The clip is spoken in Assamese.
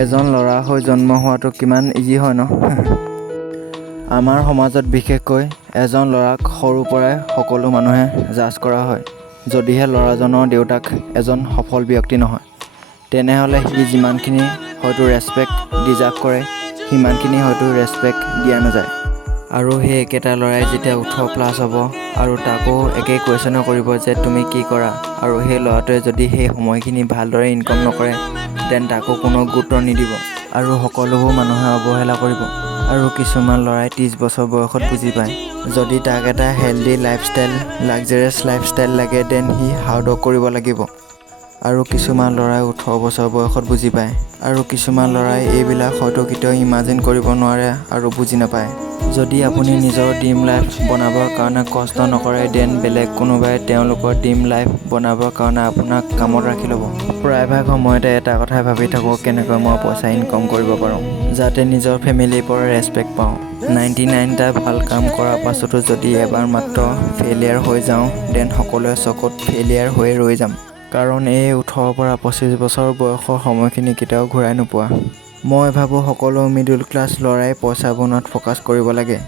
এজন ল'ৰা হৈ জন্ম হোৱাটো কিমান ইজি হয় ন। আমাৰ সমাজত বিশেষকৈ এজন ল'ৰাক সৰুৰ পৰাই সকলো মানুহে জাজ কৰা হয়। যদিহে ল'ৰাজনৰ দেউতাক এজন সফল ব্যক্তি নহয়, তেনেহ'লে সি যিমানখিনি হয়তো ৰেচপেক্ট ডিজাৰ্ভ কৰে, সিমানখিনি হয়তো ৰেচপেক্ট দিয়া নাযায়। আৰু সেই একেটা ল'ৰাই যেতিয়া 18+ হ'ব আৰু তাকো একেই কুৱেশ্যনো কৰিব যে তুমি কি কৰা, আৰু সেই ল'ৰাটোৱে যদি সেই সময়খিনি ভালদৰে ইনকাম নকৰে, দেন তাকো কোনো গুৰুত্ব নিদিব আৰু সকলোবোৰ মানুহে অৱহেলা কৰিব। আৰু কিছুমান ল'ৰাই 30 বছৰ বয়সত বুজি পায়, যদি তাক এটা হেল্ডি লাইফষ্টাইল, লাক্সাৰিয়াছ লাইফষ্টাইল লাগে, দেন সি হাৰ্ডৱৰ্ক কৰিব লাগিব। আৰু কিছুমান ল'ৰাই 18 বছৰ বয়সত বুজি পায়, আৰু কিছুমান ল'ৰাই এইবিলাক হয়তো কেতিয়াও ইমাজিন কৰিব নোৱাৰে আৰু বুজি নাপায়। যদি আপুনি নিজৰ ড্ৰিম লাইফ বনাবৰ কাৰণে কষ্ট নকৰে, দেন বেলেগ কোনোবাই তেওঁলোকৰ ড্ৰিম লাইফ বনাবৰ কাৰণে আপোনাক কামত ৰাখি ল'ব। প্ৰায়ভাগ সময়তে এটা কথাই ভাবি থাকোঁ, কেনেকৈ মই পইচা ইনকাম কৰিব পাৰোঁ, যাতে নিজৰ ফেমিলিৰ পৰা ৰেচপেক্ট পাওঁ। 99টা ভাল কাম কৰাৰ পাছতো যদি এবাৰ মাত্ৰ ফেইলিয়াৰ হৈ যাওঁ, দেন সকলোৱে চকুত ফেইলিয়াৰ হৈয়ে ৰৈ যাম। কাৰণ এই 18 পৰা 25 বছৰ বয়সৰ সময়খিনি কেতিয়াও ঘূৰাই নোপোৱা। মই ভাবোঁ সকলো মিডল ক্লাছ ল'ৰাই পইচা বনোৱাত ফ'কাছ কৰিব লাগে।